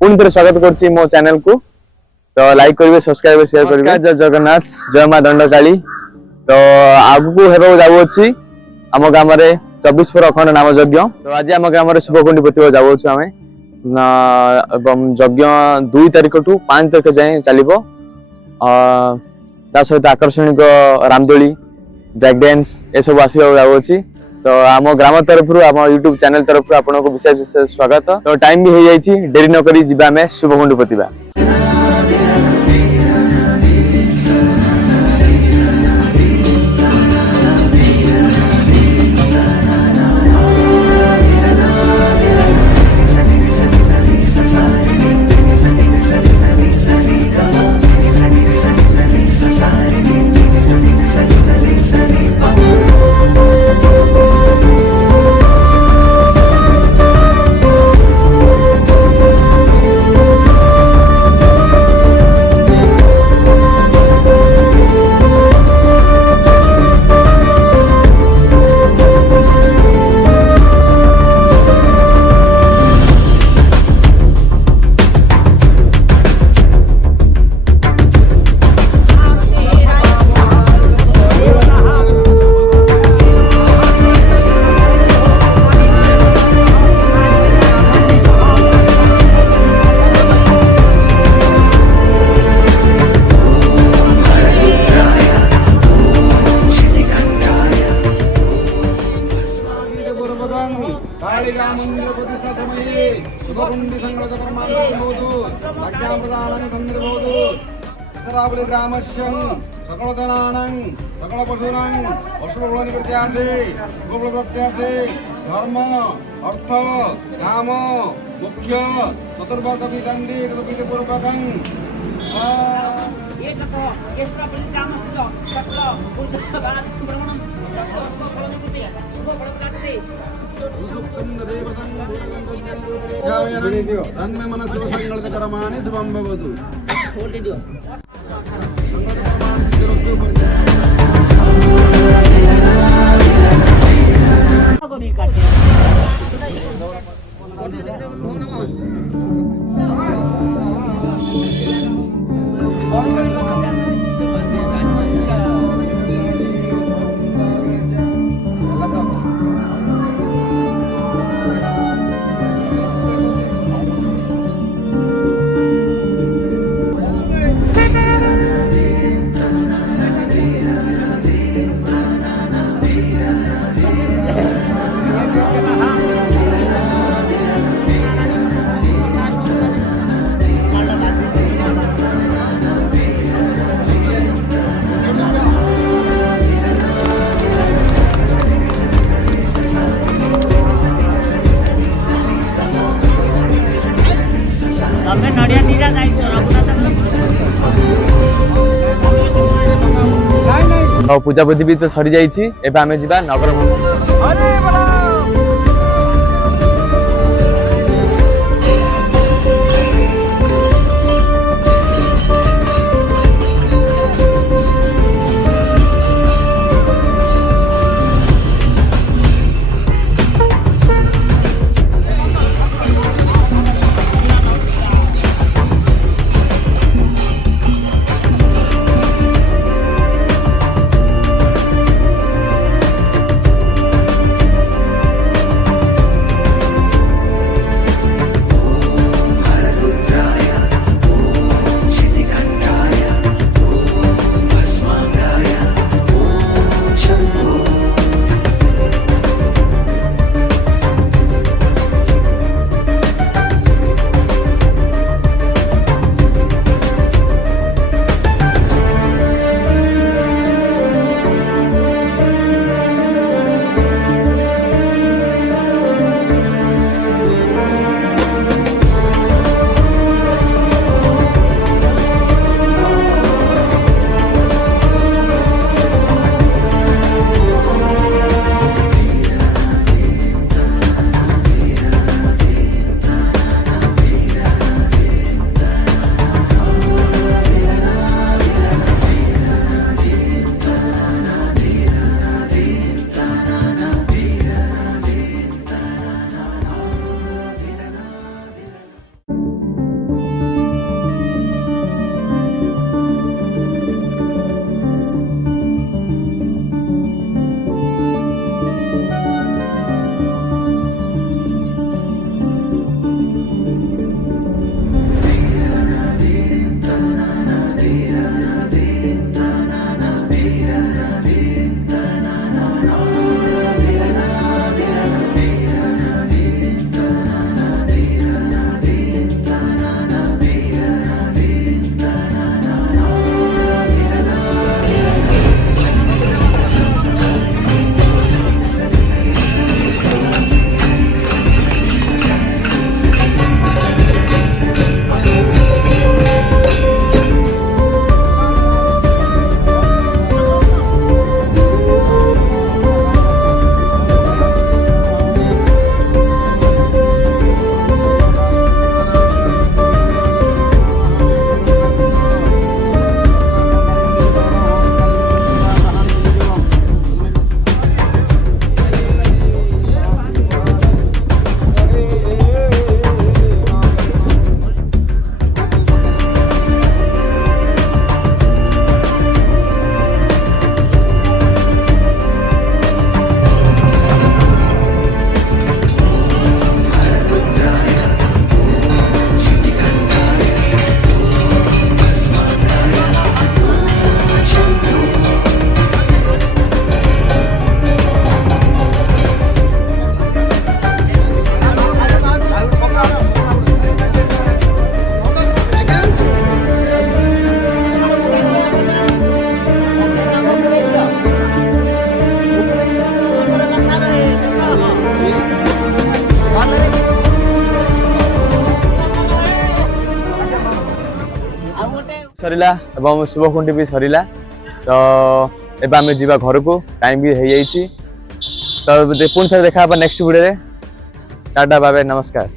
पुणी थे स्वागत कर मो चैनल को तो लाइक करेंगे सब्सक्राइब शेयर करेंगे। जय जगन्नाथ जय माँ दंडकाली। तो आगु हेबा जाऊँगी आम ग्राम 24 पर अखंड नाम यज्ञ। तो आज आम ग्राम शुभकुंडी पोत जाऊँ आम यज्ञ 2 तारिख टू 5 तारिख जाए चलो। सहित आकर्षणिक रामदोली ब्रेक डांस ये सब आसवा जाऊँगी। तो आम ग्राम तरफ आम यूट्यूब चैनल तरफ आपको विशेष स्वागत। तो टाइम भी हो जाए डेरी नक आम शुभकुंडी पोतिबा। ग्रामस्यं सकल धनानं सकल पशूनां अशुभफल निवृत्त्यार्थे शुभफल प्राप्त्यार्थे धर्म अर्थ काम मोक्ष चतुर्वर्ग विदंडी तदपिते पूर्वकं तन्मे मनसो संगलकरमाणि शुभं भवतु। पूजा बुद्धि भी तो सरी जाइए। एबे आमे जिबा नगर सरिला एवं शुभकुंडी भी सरिला तो एबे आमे जीवा घर को टाइम भी हो जाइए तो पुणी थे देखा नेक्स्ट वीडियो रे टाटा बाय बाय नमस्कार।